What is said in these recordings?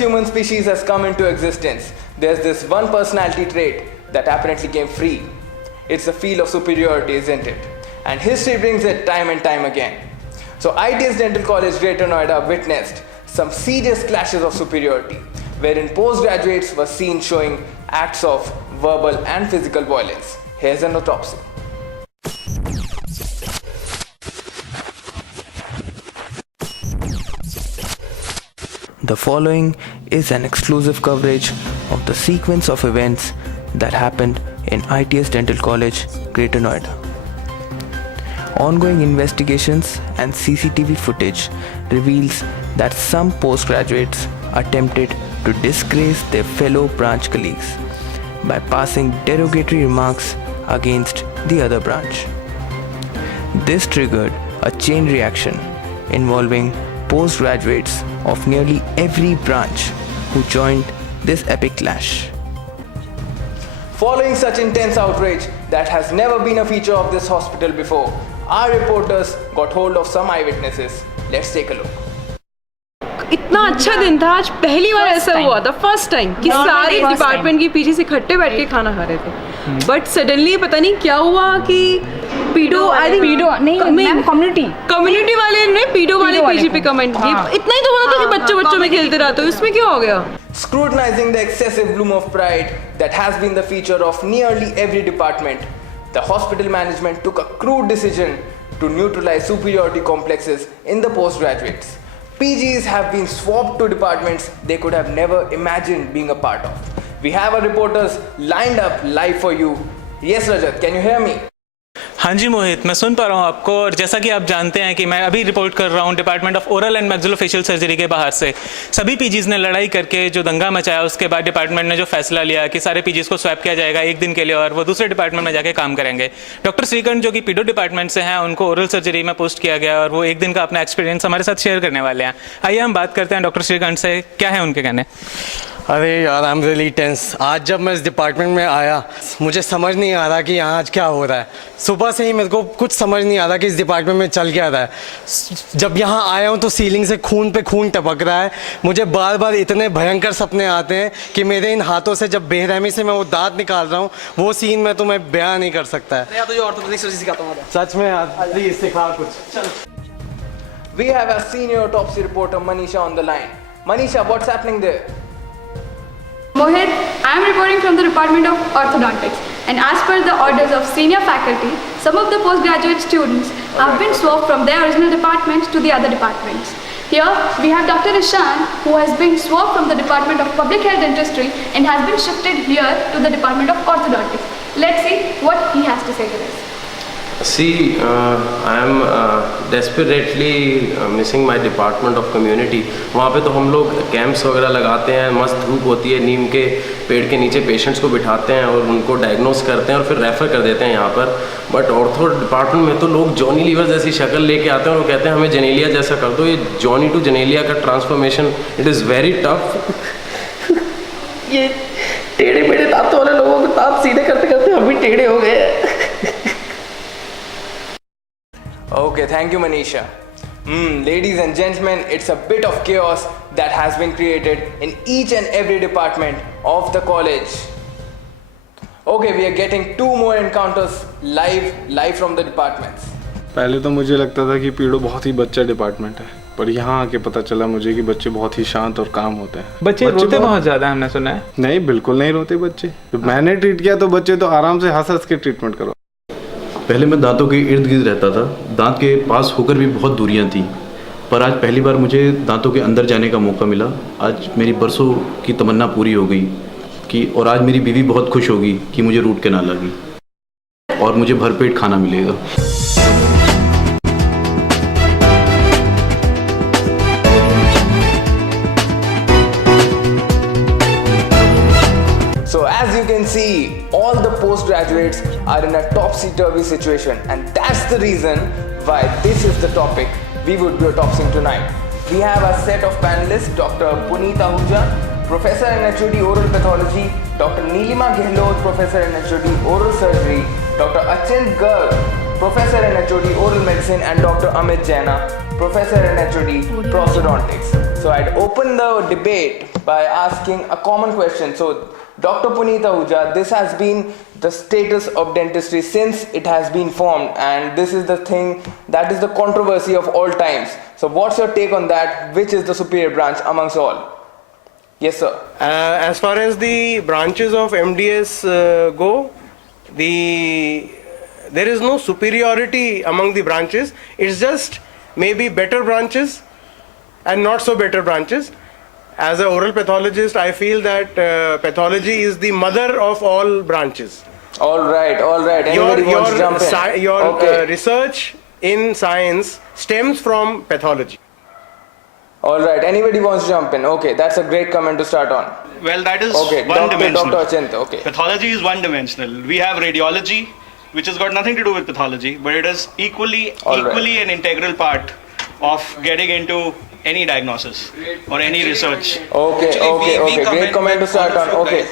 since human species has come into existence, there's this one personality trait that apparently came free. It's the feel of superiority, isn't it? And history brings it time and time again. So ITS Dental College, Greater Noida witnessed some serious clashes of superiority, wherein postgraduates were seen showing acts of verbal and physical violence. Here's an autopsy. The following is an exclusive coverage of the sequence of events that happened in ITS Dental College, Greater Noida. Ongoing investigations and CCTV footage reveals that some postgraduates attempted to disgrace their fellow branch colleagues by passing derogatory remarks against the other branch. This triggered a chain reaction involving postgraduates of nearly every branch who joined this epic clash. Following such intense outrage that has never been a feature of this hospital before, our reporters got hold of some eyewitnesses. Let's take a look. इतना अच्छा दिन था, आज पहली बार ऐसा हुआ था, first time कि सारे डिपार्टमेंट के पीछे से इकट्ठे बैठ के खाना खा रहे थे. बट सडनली पता नहीं क्या हुआ कि पीडो कम्युनिटी वाले ने पीडो वाले पीछे पे कमेंट किए. इतना ही तो होता था कि बच्चों में खेलते रहते हो, इसमें क्या हो गया? Scrutinizing the excessive bloom of pride that has been the feature of nearly every department, the hospital management took a crude decision to neutralize superiority complexes in the postgraduates. PGs have been swapped to departments they could have never imagined being a part of. We have our reporters lined up live for you. Yes, Rajat, can you hear me? हाँ जी मोहित, मैं सुन पा रहा हूँ आपको. और जैसा कि आप जानते हैं कि मैं अभी रिपोर्ट कर रहा हूँ department of oral and maxillofacial surgery के बाहर से. सभी पीजीज ने लड़ाई करके जो दंगा मचाया, उसके बाद डिपार्टमेंट ने जो फैसला लिया कि सारे पीजीज को स्वैप किया जाएगा एक दिन के लिए और वो दूसरे डिपार्टमेंट में जाके काम करेंगे. डॉक्टर श्रीकंठ जो कि पीडो डिपार्टमेंट से हैं, उनको ओरल सर्जरी में पोस्ट किया गया और वो एक दिन का अपना एक्सपीरियंस हमारे साथ शेयर करने वाले हैं. आइए हम बात करते हैं डॉक्टर श्रीकंठ से, क्या है उनके कहने. अरे यार, आई एम रियली टेंस. आज जब मैं इस डिपार्टमेंट में आया, मुझे समझ नहीं आ रहा कि यहाँ आज क्या हो रहा है. सुबह से ही मेरे को कुछ समझ नहीं आ रहा कि इस डिपार्टमेंट में चल क्या रहा है. जब यहाँ आया हूँ तो सीलिंग से खून पे खून टपक रहा है. मुझे बार बार इतने भयंकर सपने आते हैं कि मेरे इन हाथों से जब बेरहमी से मैं वो दांत निकाल रहा हूँ, वो सीन मैं तुम्हें बयां नहीं कर सकता है. तो ये ऑर्थोपेडिक सर्जरी सिखाता हूँ सच में यार, प्लीज सिखा कुछ. We have a senior autopsy reporter Manisha on the line. Manisha, what's happening there? Mohit, I am reporting from the Department of Orthodontics, and as per the orders of senior faculty, some of the postgraduate students have been swapped from their original departments to the other departments. Here we have Dr. Ishan, who has been swapped from the Department of Public Health Dentistry and has been shifted here to the Department of Orthodontics. Let's see what he has to say to this. See, I am desperately missing my department of community. वहाँ पे तो हम लोग camps वगैरह लगाते हैं, मस्त धूप होती है, नीम के पेड़ के नीचे पेशेंट्स को बिठाते हैं और उनको डायग्नोस करते हैं और फिर रेफ़र कर देते हैं यहाँ पर. बट ऑर्थो डिपार्टमेंट में तो लोग जॉनी लीवर जैसी शक्ल लेके आते हैं और वो कहते हैं हमें जनेलिया जैसा कर दो. ये जॉनी टू जनेलिया का transformation, it is very tough. ये टेढ़े मेढ़े दांतों वाले लोगों के दांत सीधे करते करते हम भी टेढ़े हो गए हैं. Okay, thank you Manisha. Ladies and gentlemen, it's a bit of chaos that has been created in each and every department of the college. Okay, we are getting two more encounters live from the departments. पहले तो मुझे लगता था कि पीडो बहुत ही बच्चा department है, पर यहाँ आके पता चला मुझे कि बच्चे बहुत ही शांत और काम होते हैं. बच्चे रोते बहुत ज़्यादा, हमने सुना है. नहीं, बिल्कुल नहीं रोते बच्चे. मैंने ट्रीट किया तो बच्चे तो आराम से हंस हंस के ट्रीटमेंट करो. पहले मैं दांतों के इर्द गिर्द रहता था, दांत के पास होकर भी बहुत दूरियां थी, पर आज पहली बार मुझे दांतों के अंदर जाने का मौका मिला. आज मेरी बरसों की तमन्ना पूरी हो गई कि और आज मेरी बीवी बहुत खुश होगी कि मुझे रूट कैनाल लगी और मुझे भरपेट खाना मिलेगा. So as you can see, all the postgraduates are in a topsy-turvy situation, and that's the reason why this is the topic we would be autopsying tonight. We have a set of panelists: Dr. Puneet Ahuja, Professor and HOD Oral Pathology; Dr. Neelima Gehlot, Professor and HOD Oral Surgery; Dr. Achint Garg, Professor and HOD Oral Medicine; and Dr. Amit Jaina, Professor and HOD Prosthodontics. So I'd open the debate by asking a common question. So Dr. Puneet Ahuja, this has been the status of dentistry since it has been formed, and this is the thing that is the controversy of all times. So what's your take on that? Which is the superior branch amongst all? Yes, sir. As far as the branches of MDS go, there is no superiority among the branches. It's just maybe better branches and not so better branches. As an oral pathologist, I feel that pathology is the mother of all branches. All right. Anybody wants to jump in? Your research in science stems from pathology. All right. Anybody wants to jump in? Okay, that's a great comment to start on. Well, that is Okay, one-dimensional. Dr. Achint, okay. Pathology is one-dimensional. We have radiology, which has got nothing to do with pathology, but it is equally an integral part of getting into any diagnosis or any research. Okay. Great comment to start on. Okay.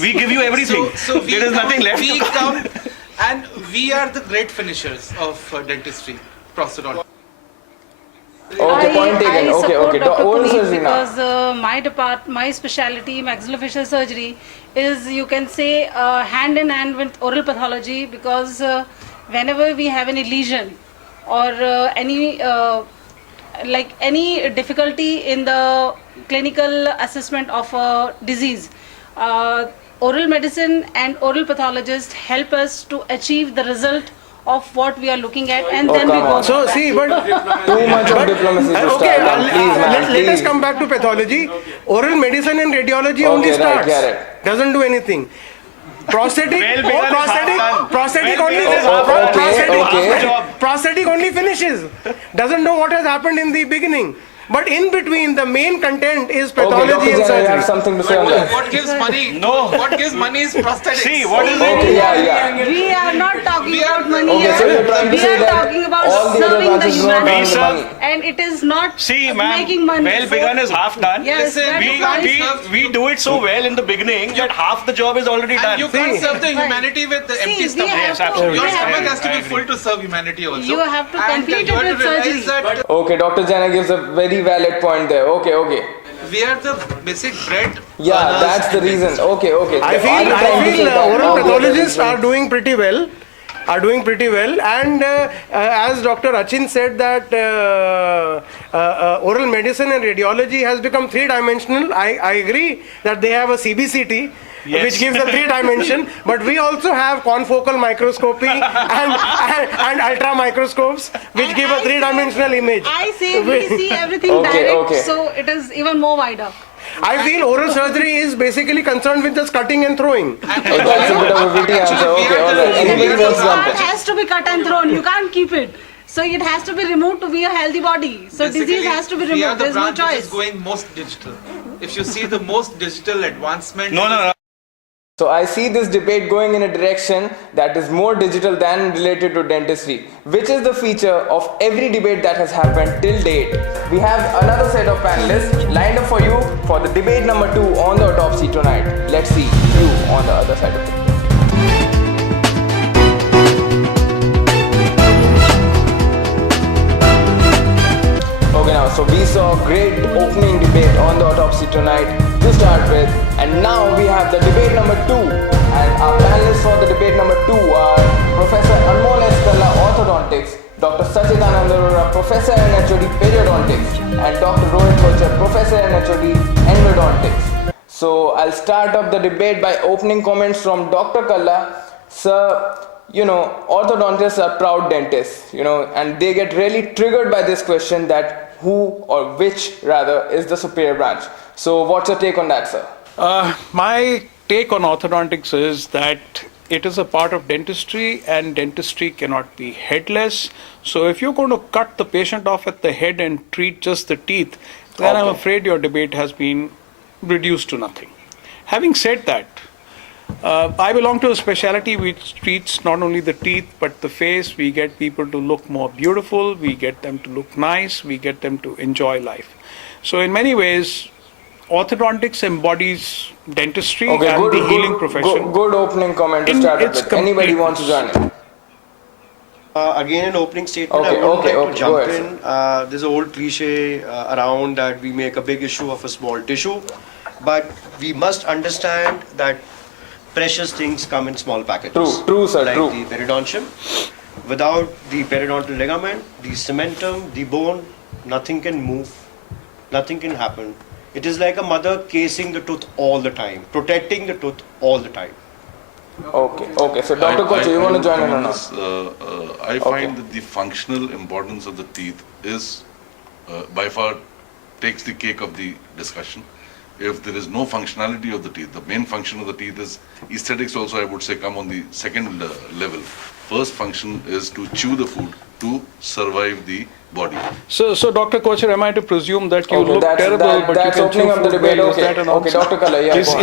We give you everything. There is nothing left We to come. come and we are the great finishers of dentistry, prosthodontics. Okay, point taken. Okay. Oral surgery now. Because my specialty, maxillofacial surgery, is, you can say, hand in hand with oral pathology, because whenever we have any lesion or any difficulty in the clinical assessment of a disease, oral medicine and oral pathologists help us to achieve the result of what we are looking at, and then we go. So see, but Too much of diplomacy to okay, start on. Please, man, let us please. come back to pathology. Oral medicine and radiology only Okay, right, starts, get it. doesn't do anything. Prosthetic only finishes. Doesn't know what has happened in the beginning. But in between, the main content is pathology Okay, and Dr. Jain, you have surgery. something to say on that? What gives money? No. What gives money is prosthetics. See, what is Okay, yeah. We are not talking about money Okay, so here. you're trying to We say are that talking about all the other serving the branches do not humanity, earn the money. and it is not See, ma'am, making money. well begun is half done. Yes, that is right. We do it so well in the beginning that half the job is already And done. you can't serve the humanity with the empty we stomach. have Yes, to- absolutely. Your we have stomach to- has to be full to serve humanity also. You have to And complete you it have to with realize surgery. that Okay, Dr. Jaina gives a very valid point there. Okay. we are the basic bread. Yeah, earners that's the in this. reason. Okay. I Are you trying to feel say that oral all the other pathologists are reasons- doing pretty well. And as Dr. Achin said that oral medicine and radiology has become three-dimensional. I agree that they have a CBCT, Yes. which gives a three-dimension, but we also have confocal microscopy and ultra microscopes, which give a three-dimensional image. I say we see everything Okay, direct, okay. so it is even more wider. I feel oral surgery is basically concerned with just cutting and throwing. Oh, that's a bit of a witty answer. Okay, all right. Anybody wants to jump Part in? has to be cut and thrown. You can't keep it. So it has to be removed to be a healthy body. So Basically, disease has to be we are removed. the There's no branch which is choice. going most digital. If you see the most digital advancement. No. So I see this debate going in a direction that is more digital than related to dentistry, which is the feature of every debate that has happened till date. We have another set of panelists lined up for you for the debate number 2 on the autopsy tonight. Let's see you on the other side of it. Okay, now, so we saw a great opening debate on the autopsy tonight to start with, and now we have the debate number 2, and our panelists for the debate number 2 are Professor Anmol S. Kalla, Orthodontics, Dr. Sachidanand Arora, Professor and HOD Periodontics, and Dr. Rohit Kochar, Professor and HOD Endodontics. So I'll start up the debate by opening comments from Dr. Kalla. Sir, orthodontists are proud dentists, and they get really triggered by this question that who or which rather is the superior branch. So what's your take on that, sir? My take on orthodontics is that it is a part of dentistry, and dentistry cannot be headless. So if you're going to cut the patient off at the head and treat just the teeth, then I'm afraid your debate has been reduced to nothing. Having said that, I belong to a specialty which treats not only the teeth but the face. We get people to look more beautiful, we get them to look nice, we get them to enjoy life. So in many ways, orthodontics embodies dentistry and the healing profession. Good opening comment to start It's with. Anybody complete. wants to join in? Again, an opening statement. Okay, I would okay, like okay, to jump go ahead. in. There's an old cliche around that we make a big issue of a small tissue, but we must understand that precious things come in small packages. True, sir, like true. the periodontium. Without the periodontal ligament, the cementum, the bone, nothing can move, nothing can happen. It is like a mother casing the tooth all the time, protecting the tooth all the time. Okay. So, Dr. Kocher, you want to join in or not? I find that the functional importance of the teeth is by far takes the cake of the discussion. If there is no functionality of the teeth, the main function of the teeth is aesthetics also, I would say, come on the second level. First function is to chew the food to survive the body. So Dr. Kocher, am I to presume that you Okay, look that's- terrible, that- but that's you can chew opening up the food debate, well? okay. Is that an Okay, answer? Dr. Kala, yeah, go on.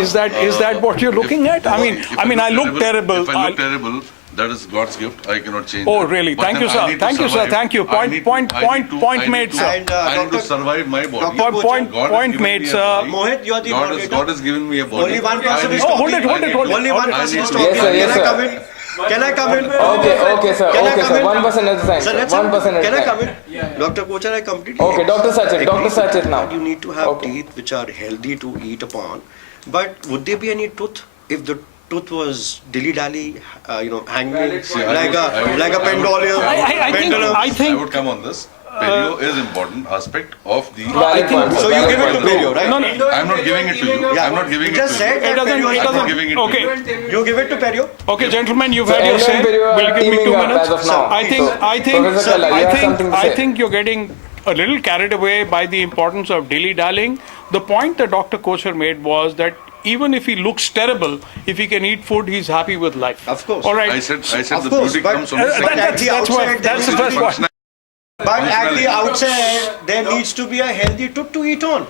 Is that what you're looking at? I mean, I look terrible. If I look terrible, that is God's gift. I cannot change. Oh, that. really? But Thank then you, sir. I need to Thank you, sir. survive. Thank you. I need to- Point made, sir. I need to survive my body. Point God has given made, me a sir. body. Mohit, you are the moderator. God has given me a body. Only one person I is need- Oh, hold it. Only one I person need is to- talking. Yes, sir, yes, Can I sir. come in? Can I come in? Okay, sir. Can I Okay, come sir. in? One person at a time. Sir, Sir. let's One person at a Can I time. come in? Dr. Kocher, I completely Okay, Dr. Sachit. agree Dr. Sachit now. that you need to have Okay. teeth which are healthy to eat upon. But would there be any tooth if the tooth was dilly-dally, hanging See, like a pendulum? I think I would come on this. Perio is important aspect of the. Valid point, sir. So you Valid give it to point. Perio, right? No. I'm not giving it to you. Yeah. I'm not giving You it just to said you. that It doesn't- Perio is it I'm not doesn't- giving it okay. to you. You give it to Perio? Okay, gentlemen, you've So had your Ellen say. and Perio are Will you give me teaming 2 up minutes? as of now. I think, Professor Kala, you have something to I say. think you're getting a little carried away by the importance of dilly-dallying. The point that Dr. Kocher made was that even if he looks terrible, if he can eat food, he's happy with life. Of course. All right. I said Of the course, beauty but- comes from the But second. at the outside, That's the first point. But at the outset, there needs to be a healthy tooth to eat on.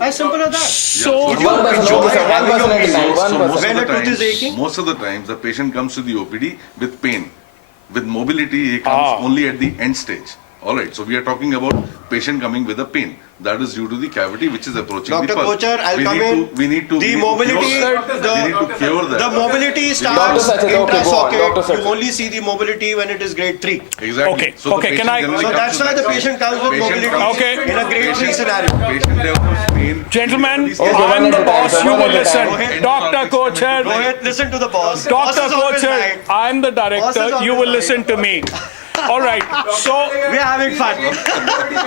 As simple as that. So, One person, okay, sir. One person at a time. One So most person. When of a the tooth is times, aching? most of the times, the patient comes to the OPD with pain. With mobility, he comes only at the end stage. All right. So we are talking about patient coming with a pain. That is due to the cavity which is approaching Dr. the pulp. Kocher, I'll come in. We need to. The we need to mobility, cure that. We need to cure that. the mobility Dr. starts Sachit, okay, go on. Dr. intra-socket. Sachit. You only see the mobility when it is grade 3. Exactly. Okay, So the okay, patient can I- generally So comes that's to why that the stage. patient comes with Patient mobility comes- Okay. in a grade 3 scenario. Patient develops pain. gentlemen, Okay, I'm one the at a time, boss. sir. You One will at a listen. time. Dr. Kocher, Rohit, listen to the boss. Boss Dr. is always Kocher, right. I'm the Boss is director. always You will right. listen to me. All right. So, We are having fun.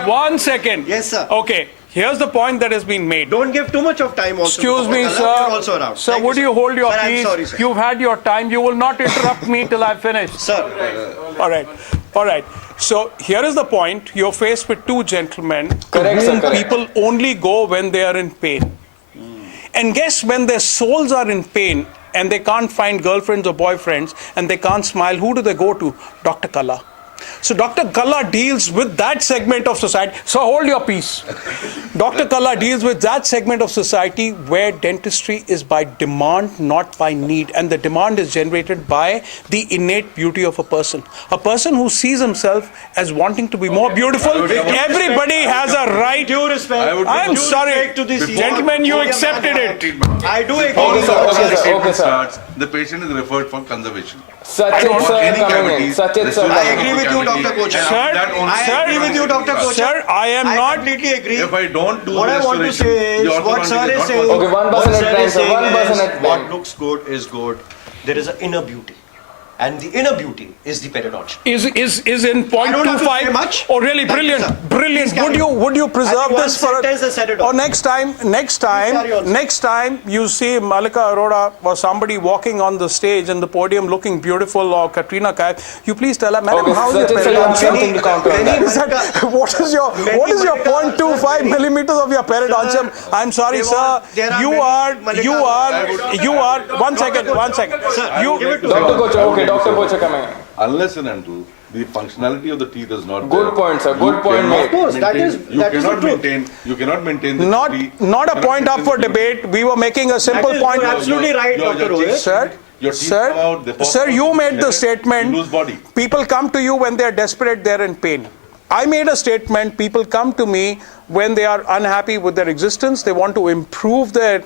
1 second. Yes, sir. Okay. Here's the point that has been made. Don't give too much of time also. Excuse me, You're sir. also around. Sir, Thank would you hold your Sir, I'm peace? sorry, sir. You've had your time. You will not interrupt me till I finish. Sir. All right. All right. So here is the point. You're faced with two gentlemen to Correct, sir, whom correct. people only go when they are in pain. And guess when their souls are in pain and they can't find girlfriends or boyfriends and they can't smile, who do they go to? Dr. Kala. So Dr. Kala deals with that segment of society. So hold your peace. Dr. Kala deals with that segment of society where dentistry is by demand, not by need. And the demand is generated by the innate beauty of a person. A person who sees himself as wanting to be more beautiful. Everybody has a right. Due respect. I'm due sorry. respect to the CM. Gentlemen, you accepted it. I do agree. Okay, sir. Okay, sir. Okay, Treatment sir. starts, the patient is referred for conservation. Sachit, For sir, any coming in. cavities, Sachit, this sir, will I coming in. agree with you, cavity, Dr. Kocher. and Sir, after that only- I agree with you, Dr. Kocher. Sir, I am not. completely agree. If I don't do What the I want to restoration, say is, the what orthodontic sir is is not saying, possible. Okay, one what person at sir a time, is sir. saying One person is, at a what time. looks good is good. There is an inner beauty. And the inner beauty is the periodontium. Is in I don't have to 0.25. say much. Oh, really Thank you, brilliant, sir. brilliant. Please carry Would you on. preserve I think this for? one sentence has said it all. Or next time, carry on, sir. next time you see Malika Arora or somebody walking on the stage and the podium looking beautiful, or Katrina Kaif, you please tell her, madam, Okay, how is your Sachit, sir, you have periodontium? something to counter on that. Is that- what is your 0.25 millimeters of your periodontium? I'm sorry, sir. there are You many are. 1 second. You. Dr. Kocher, okay, Dr. Kocher coming in. Unless and until the functionality of the teeth is not Good there, point, sir. Good you point cannot made. Of course, that maintain- is you the cannot truth. maintain the beauty. Not a You point cannot up for maintain the debate. We were making a simple That is- point. you're absolutely right, Your Dr. teeth- Rohit. Sir, Your teeth come out, they pop sir, out, you made the you statement. lose body. People come to you when they're desperate, they're in pain. I made a statement. People come to me when they are unhappy with their existence. They want to improve their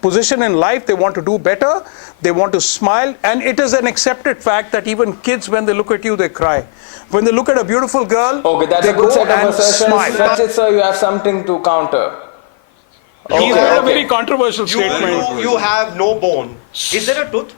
position in life, they want to do better, they want to smile, and it is an accepted fact that even kids, when they look at you, they cry. When they look at a beautiful girl, Okay, that's they a good go set of and assertions. smile. Rachit sir, you have something to counter. He's made a very controversial statement. You have no bone. Is there a tooth?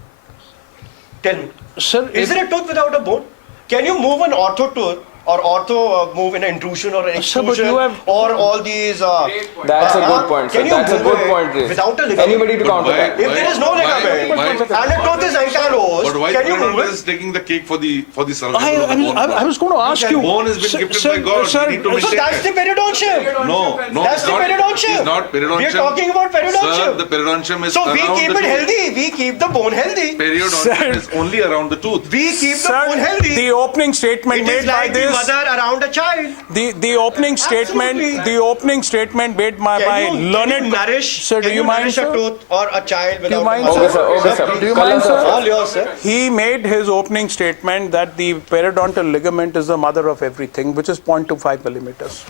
Tell me. Sir, is there a tooth without a bone? Can you move an ortho tooth or ortho move in an intrusion or an Sir, but extrusion you have- or all these? That's a good point, sir. Can you That's a move good it point, Riz. without a ligament? Anybody to counter that? If there is no ligament and a tooth is ankylosed, But why can you Periodontal move is it? taking the cake for the survival of the bone? I was going to ask you. Bone has been gifted by God. Sir, We need to So maintain that's the it. periodontium. No, That's the periodontium. It's not periodontium. We are talking about periodontium. Sir, the periodontium is So we around keep the it tooth. healthy. We keep the bone healthy. Periodontium is only around the tooth. We keep the Sir, bone healthy. the opening statement It made is by like the this. mother around a child. The opening statement, Absolutely. the opening statement made by Can you learned. nourish? Sir, do can you mind, nourish sir? a tooth or a child without? mind, a mother? sir? Okay, sir. Do you mind, sir? All yours, sir. He made his opening statement that the periodontal ligament is the mother of everything, which is 0.25 millimeters.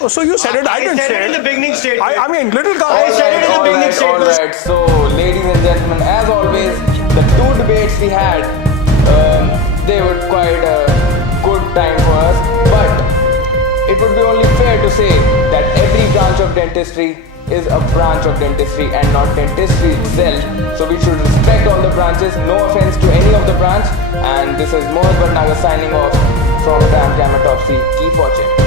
Oh, so you said it. I didn't said say it in the beginning statement. I mean, little guy. I said it in the beginning statement. Alright, so ladies and gentlemen, as always, the two debates we had, they were quite a good time for us, but it would be only fair to say that every branch of dentistry is a branch of dentistry and not dentistry itself. So we should respect all the branches, no offense to any of the branch. And this is Mohit Bhatnagar signing off from Tram Camatopsy. Keep watching.